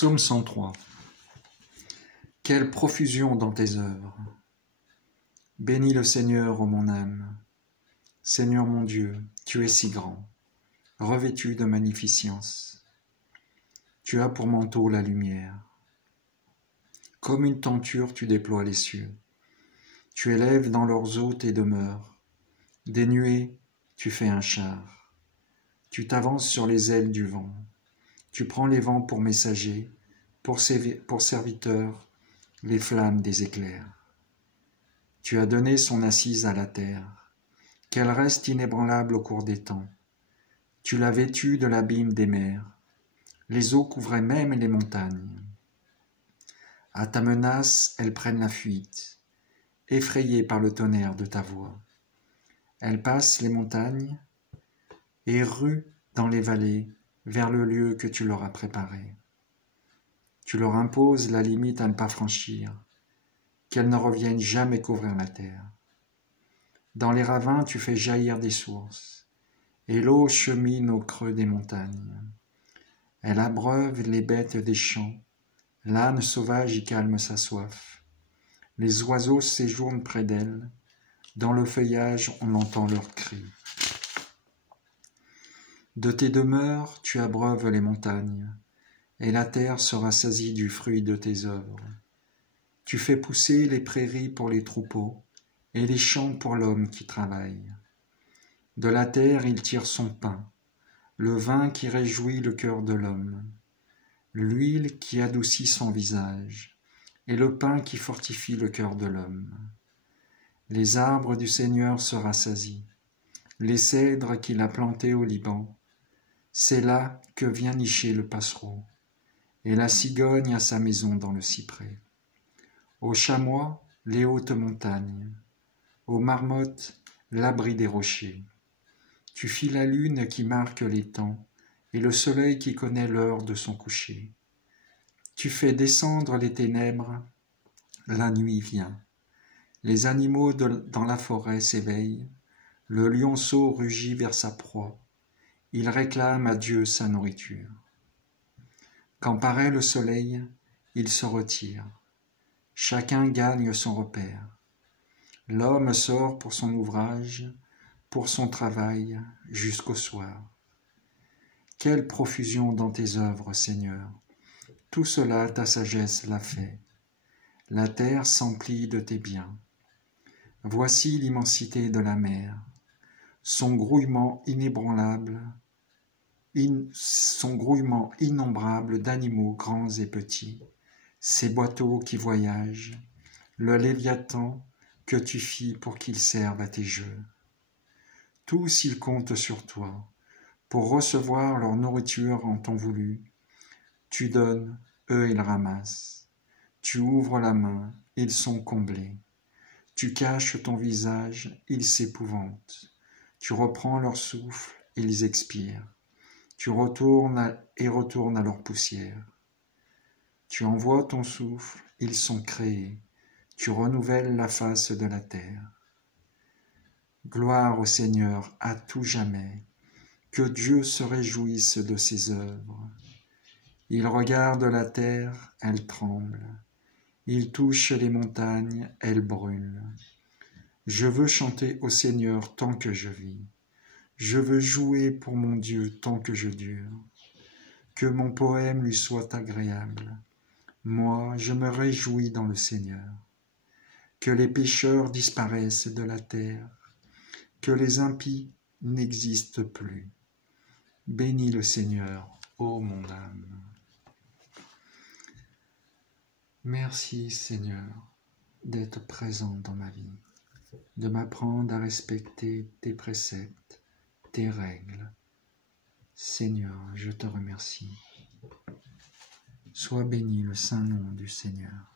Psaume 103. Quelle profusion dans tes œuvres! Bénis le Seigneur, ô mon âme. Seigneur mon Dieu, tu es si grand, revêtu de magnificence. Tu as pour manteau la lumière. Comme une tenture, tu déploies les cieux. Tu élèves dans leurs eaux tes demeures. Des nuées, tu fais un char. Tu t'avances sur les ailes du vent. Tu prends les vents pour messagers, pour serviteurs, les flammes des éclairs. Tu as donné son assise à la terre, qu'elle reste inébranlable au cours des temps. Tu l'as vêtue de l'abîme des mers. Les eaux couvraient même les montagnes. À ta menace, elles prennent la fuite, effrayées par le tonnerre de ta voix. Elles passent les montagnes et ruent dans les vallées vers le lieu que tu leur as préparé. Tu leur imposes la limite à ne pas franchir, qu'elles ne reviennent jamais couvrir la terre. Dans les ravins, tu fais jaillir des sources, et l'eau chemine au creux des montagnes. Elle abreuve les bêtes des champs, l'âne sauvage y calme sa soif. Les oiseaux séjournent près d'elle, dans le feuillage on entend leurs cris. De tes demeures, tu abreuves les montagnes, et la terre se rassasie du fruit de tes œuvres. Tu fais pousser les prairies pour les troupeaux, et les champs pour l'homme qui travaille. De la terre il tire son pain, le vin qui réjouit le cœur de l'homme, l'huile qui adoucit son visage, et le pain qui fortifie le cœur de l'homme. Les arbres du Seigneur se rassasient, les cèdres qu'il a plantés au Liban. C'est là que vient nicher le passereau, et la cigogne a sa maison dans le cyprès. Aux chamois, les hautes montagnes, aux marmottes, l'abri des rochers. Tu fis la lune qui marque les temps, et le soleil qui connaît l'heure de son coucher. Tu fais descendre les ténèbres, la nuit vient. Les animaux dans la forêt s'éveillent, le lionceau rugit vers sa proie. Il réclame à Dieu sa nourriture. Quand paraît le soleil, il se retire. Chacun gagne son repère. L'homme sort pour son ouvrage, pour son travail, jusqu'au soir. Quelle profusion dans tes œuvres, Seigneur! Tout cela, ta sagesse l'a fait. La terre s'emplit de tes biens. Voici l'immensité de la mer, son grouillement inébranlable, son grouillement innombrable d'animaux grands et petits, ces bateaux qui voyagent, le Léviathan que tu fis pour qu'ils servent à tes jeux. Tous ils comptent sur toi, pour recevoir leur nourriture en temps voulu. Tu donnes, eux ils ramassent. Tu ouvres la main, ils sont comblés. Tu caches ton visage, ils s'épouvantent. Tu reprends leur souffle, ils expirent. Tu retournes à leur poussière. Tu envoies ton souffle, ils sont créés. Tu renouvelles la face de la terre. Gloire au Seigneur à tout jamais. Que Dieu se réjouisse de ses œuvres. Il regarde la terre, elle tremble. Il touche les montagnes, elles brûlent. Je veux chanter au Seigneur tant que je vis. Je veux jouer pour mon Dieu tant que je dure. Que mon poème lui soit agréable. Moi, je me réjouis dans le Seigneur. Que les pécheurs disparaissent de la terre. Que les impies n'existent plus. Bénis le Seigneur, ô mon âme. Merci Seigneur d'être présent dans ma vie, de m'apprendre à respecter tes préceptes, tes règles. Seigneur, je te remercie. Sois béni le saint nom du Seigneur.